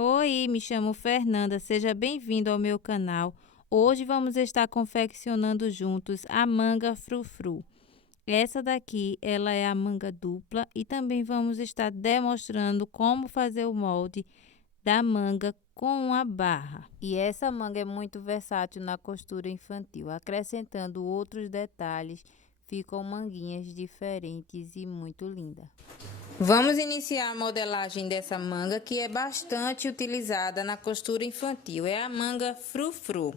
Oi, me chamo Fernanda, seja bem-vindo ao meu canal. Hoje vamos estar confeccionando juntos a manga frufru. Essa daqui, ela é a manga dupla e também vamos estar demonstrando como fazer o molde da manga com a barra. E essa manga é muito versátil na costura infantil, acrescentando outros detalhes, ficam manguinhas diferentes e muito lindas. Vamos iniciar a modelagem dessa manga que é bastante utilizada na costura infantil, é a manga frufru.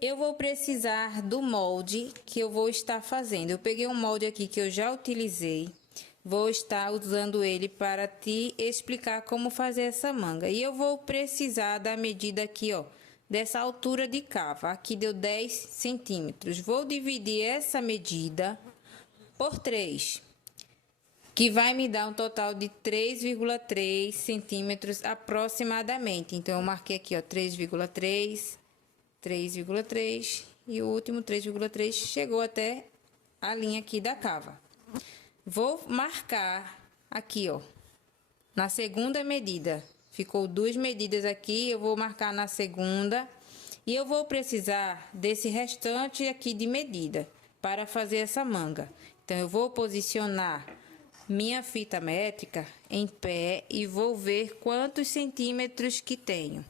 Eu vou precisar do molde que eu vou estar fazendo. Eu peguei um molde aqui que eu já utilizei, vou estar usando ele para te explicar como fazer essa manga. E eu vou precisar da medida aqui, ó, dessa altura de cava, aqui deu 10 centímetros. Vou dividir essa medida por 3. Que vai me dar um total de 3,3 centímetros aproximadamente. Então, eu marquei aqui, ó, 3,3, 3,3 e o último 3,3 chegou até a linha aqui da cava. Vou marcar aqui, ó, na segunda medida. Ficou 2 medidas aqui, eu vou marcar na segunda e eu vou precisar desse restante aqui de medida para fazer essa manga. Então, eu vou posicionar minha fita métrica em pé e vou ver quantos centímetros que tenho.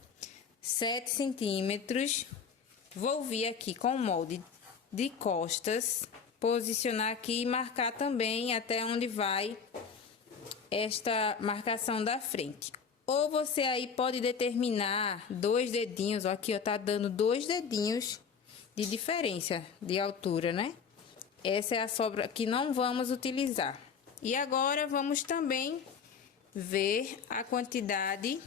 7 centímetros. Vou vir aqui com o molde de costas, posicionar aqui e marcar também até onde vai esta marcação da frente. Ou você aí pode determinar 2 dedinhos, ó, aqui ó, tá dando 2 dedinhos de diferença de altura, né? Essa é a sobra que não vamos utilizar. E agora, vamos também ver a quantidade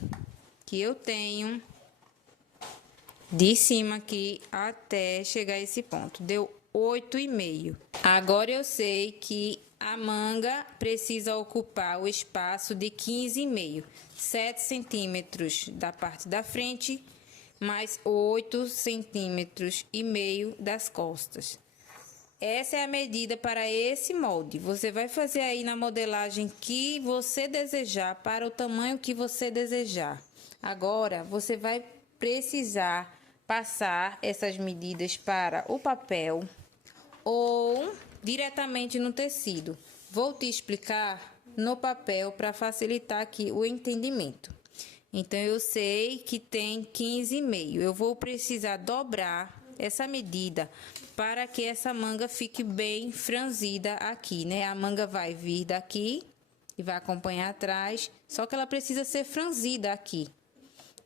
que eu tenho de cima aqui até chegar a esse ponto. Deu 8,5. Agora, eu sei que a manga precisa ocupar o espaço de 15,5. 7 centímetros da parte da frente, mais 8 centímetros e meio das costas. Essa é a medida para esse molde. Você vai fazer aí na modelagem que você desejar, para o tamanho que você desejar. Agora, você vai precisar passar essas medidas para o papel ou diretamente no tecido. Vou te explicar no papel para facilitar aqui o entendimento. Então, eu sei que tem 15,5. Eu vou precisar dobrar essa medida para que essa manga fique bem franzida aqui, né? A manga vai vir daqui e vai acompanhar atrás, só que ela precisa ser franzida aqui.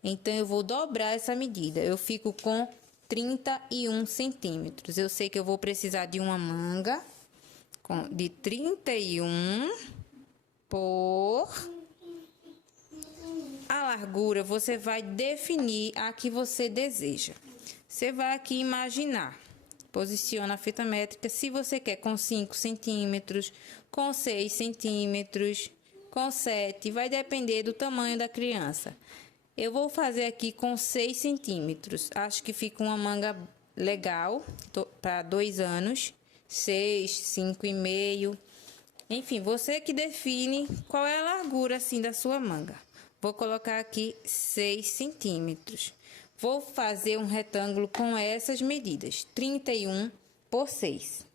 Então, eu vou dobrar essa medida. Eu fico com 31 centímetros. Eu sei que eu vou precisar de uma manga de 31 por... A largura, você vai definir a que você deseja. Você vai aqui imaginar. Posiciona a fita métrica, se você quer com 5 centímetros, com 6 centímetros, com 7, vai depender do tamanho da criança. Eu vou fazer aqui com 6 centímetros, acho que fica uma manga legal para 2 anos, 6, 5,5, enfim, você que define qual é a largura assim da sua manga. Vou colocar aqui 6 centímetros. Vou fazer um retângulo com essas medidas, 31 por 6.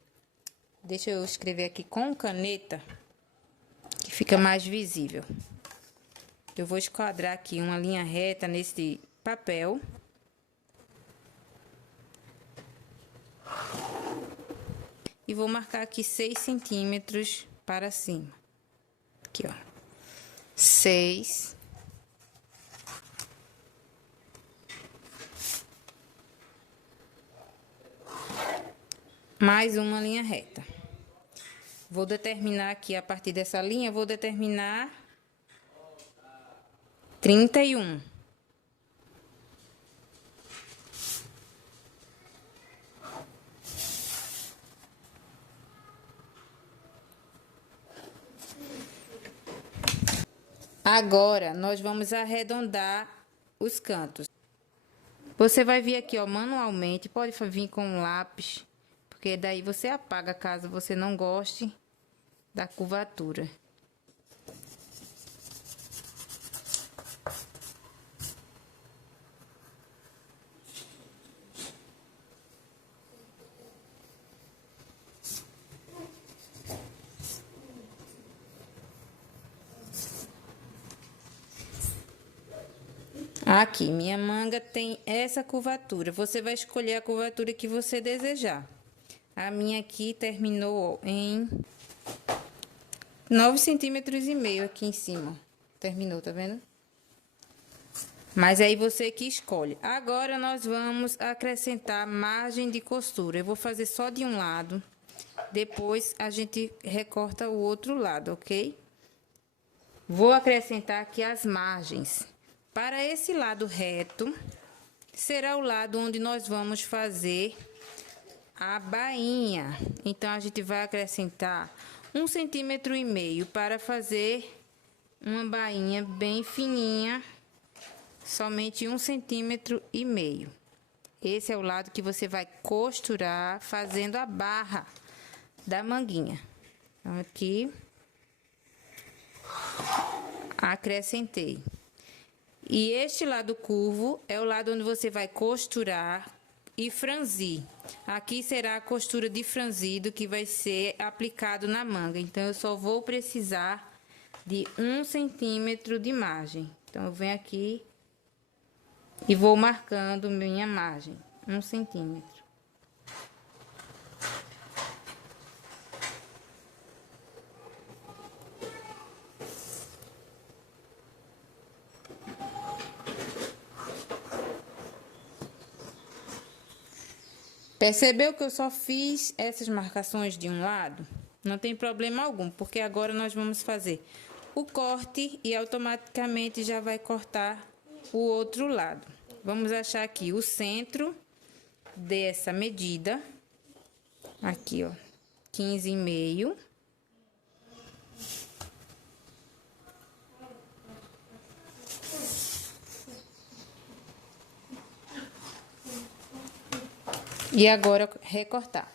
Deixa eu escrever aqui com caneta, que fica mais visível. Eu vou esquadrar aqui uma linha reta nesse papel. E vou marcar aqui 6 centímetros para cima. Aqui, ó. 6. Mais uma linha reta. Vou determinar aqui, a partir dessa linha, vou determinar 31. Agora, nós vamos arredondar os cantos. Você vai vir aqui, ó, manualmente, pode vir com um lápis, porque daí você apaga caso você não goste da curvatura. Aqui, minha manga tem essa curvatura. Você vai escolher a curvatura que você desejar. A minha aqui terminou em 9,5 centímetros aqui em cima. Terminou, tá vendo? Mas aí você que escolhe. Agora, nós vamos acrescentar margem de costura. Eu vou fazer só de um lado. Depois, a gente recorta o outro lado, ok? Vou acrescentar aqui as margens. Para esse lado reto, será o lado onde nós vamos fazer a bainha. Então, a gente vai acrescentar 1,5 centímetros para fazer uma bainha bem fininha. Somente 1,5 centímetros. Esse é o lado que você vai costurar fazendo a barra da manguinha. Então, aqui, acrescentei. E este lado curvo é o lado onde você vai costurar e franzir. Aqui será a costura de franzido que vai ser aplicado na manga. Então, eu só vou precisar de 1 centímetro de margem. Então, eu venho aqui e vou marcando minha margem, 1 centímetro. Percebeu que eu só fiz essas marcações de um lado? Não tem problema algum, porque agora nós vamos fazer o corte e automaticamente já vai cortar o outro lado. Vamos achar aqui o centro dessa medida. Aqui, ó, 15,5. E agora, recortar.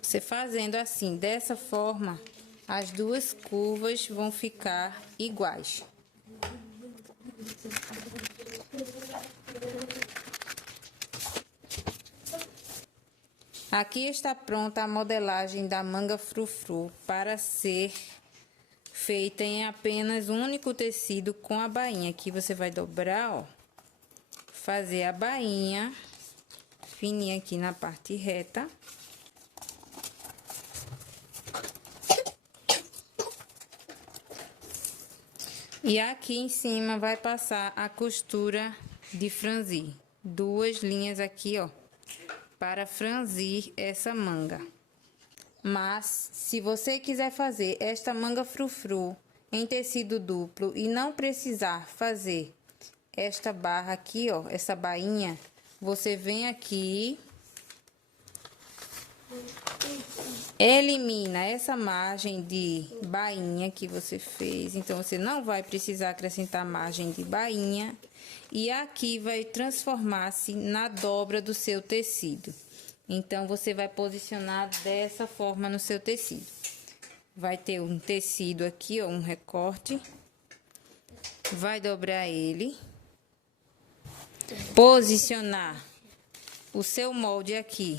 Você fazendo assim, dessa forma, as duas curvas vão ficar iguais. Aqui está pronta a modelagem da manga frufru para ser feita em apenas um único tecido com a bainha. Aqui você vai dobrar, ó, fazer a bainha fininha aqui na parte reta. E aqui em cima vai passar a costura de franzir. 2 linhas aqui, ó, para franzir essa manga. Mas, se você quiser fazer esta manga frufru em tecido duplo e não precisar fazer esta barra aqui, ó, essa bainha, você vem aqui, elimina essa margem de bainha que você fez. Então, você não vai precisar acrescentar margem de bainha. E aqui vai transformar-se na dobra do seu tecido. Então, você vai posicionar dessa forma no seu tecido. Vai ter um tecido aqui, ó, um recorte. Vai dobrar ele. Posicionar o seu molde aqui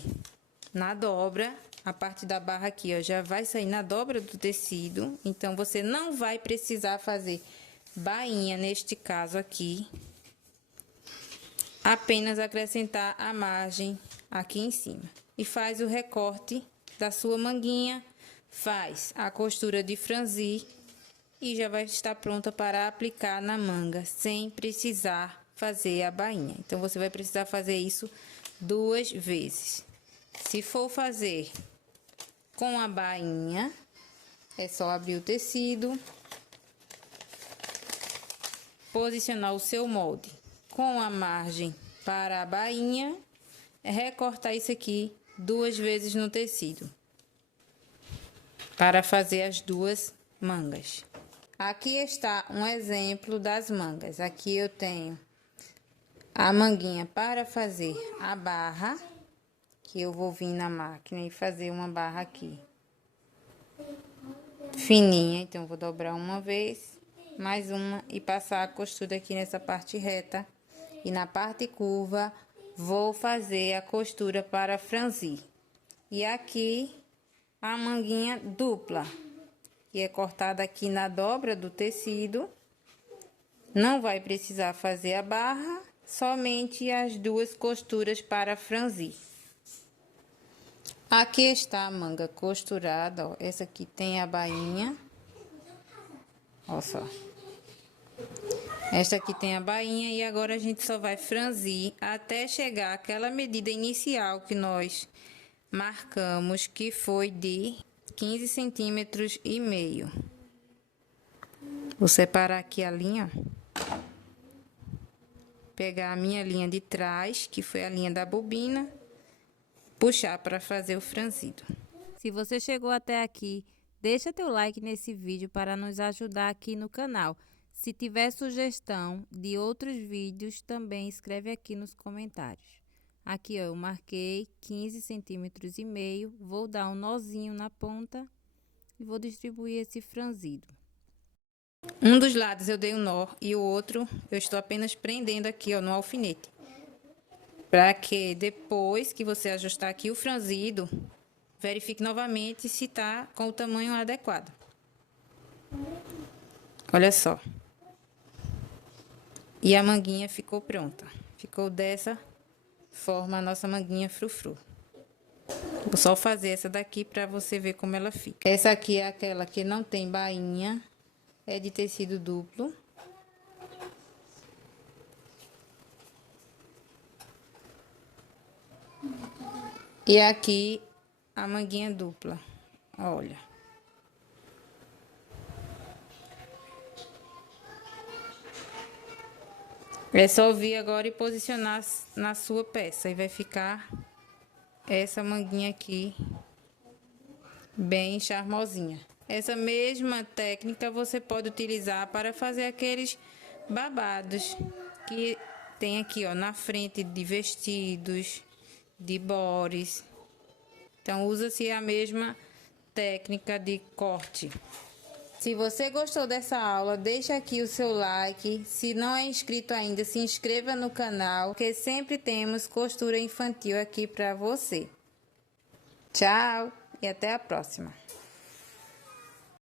na dobra. A parte da barra aqui, ó, já vai sair na dobra do tecido. Então, você não vai precisar fazer bainha neste caso aqui. Apenas acrescentar a margem aqui em cima. E faz o recorte da sua manguinha, faz a costura de franzir e já vai estar pronta para aplicar na manga, sem precisar fazer a bainha. Então, você vai precisar fazer isso 2 vezes. Se for fazer com a bainha, é só abrir o tecido, posicionar o seu molde com a margem para a bainha, recortar isso aqui 2 vezes no tecido, para fazer as 2 mangas. Aqui está um exemplo das mangas. Aqui eu tenho a manguinha para fazer a barra, que eu vou vir na máquina e fazer uma barra aqui fininha. Então, eu vou dobrar uma vez, mais uma, e passar a costura aqui nessa parte reta. E na parte curva, vou fazer a costura para franzir. E aqui a manguinha dupla, que é cortada aqui na dobra do tecido. Não vai precisar fazer a barra, somente as duas costuras para franzir. Aqui está a manga costurada, ó. Essa aqui tem a bainha. Ó só. Esta aqui tem a bainha e agora a gente só vai franzir até chegar àquela medida inicial que nós marcamos, que foi de 15 centímetros e meio. Vou separar aqui a linha. Pegar a minha linha de trás, que foi a linha da bobina, puxar para fazer o franzido. Se você chegou até aqui, deixa teu like nesse vídeo para nos ajudar aqui no canal. Se tiver sugestão de outros vídeos, também escreve aqui nos comentários. Aqui, ó, eu marquei 15 centímetros e meio, vou dar um nozinho na ponta e vou distribuir esse franzido. Um dos lados eu dei um nó e o outro eu estou apenas prendendo aqui, ó, no alfinete. Para que depois que você ajustar aqui o franzido, verifique novamente se tá com o tamanho adequado. Olha só. E a manguinha ficou pronta. Ficou dessa forma a nossa manguinha frufru. Vou só fazer essa daqui para você ver como ela fica. Essa aqui é aquela que não tem bainha. É de tecido duplo. E aqui a manguinha dupla. Olha. É só vir agora e posicionar na sua peça. E vai ficar essa manguinha aqui bem charmosinha. Essa mesma técnica você pode utilizar para fazer aqueles babados que tem aqui, ó, na frente de vestidos, de bores. Então, usa-se a mesma técnica de corte. Se você gostou dessa aula, deixa aqui o seu like. Se não é inscrito ainda, se inscreva no canal, porque sempre temos costura infantil aqui para você. Tchau e até a próxima.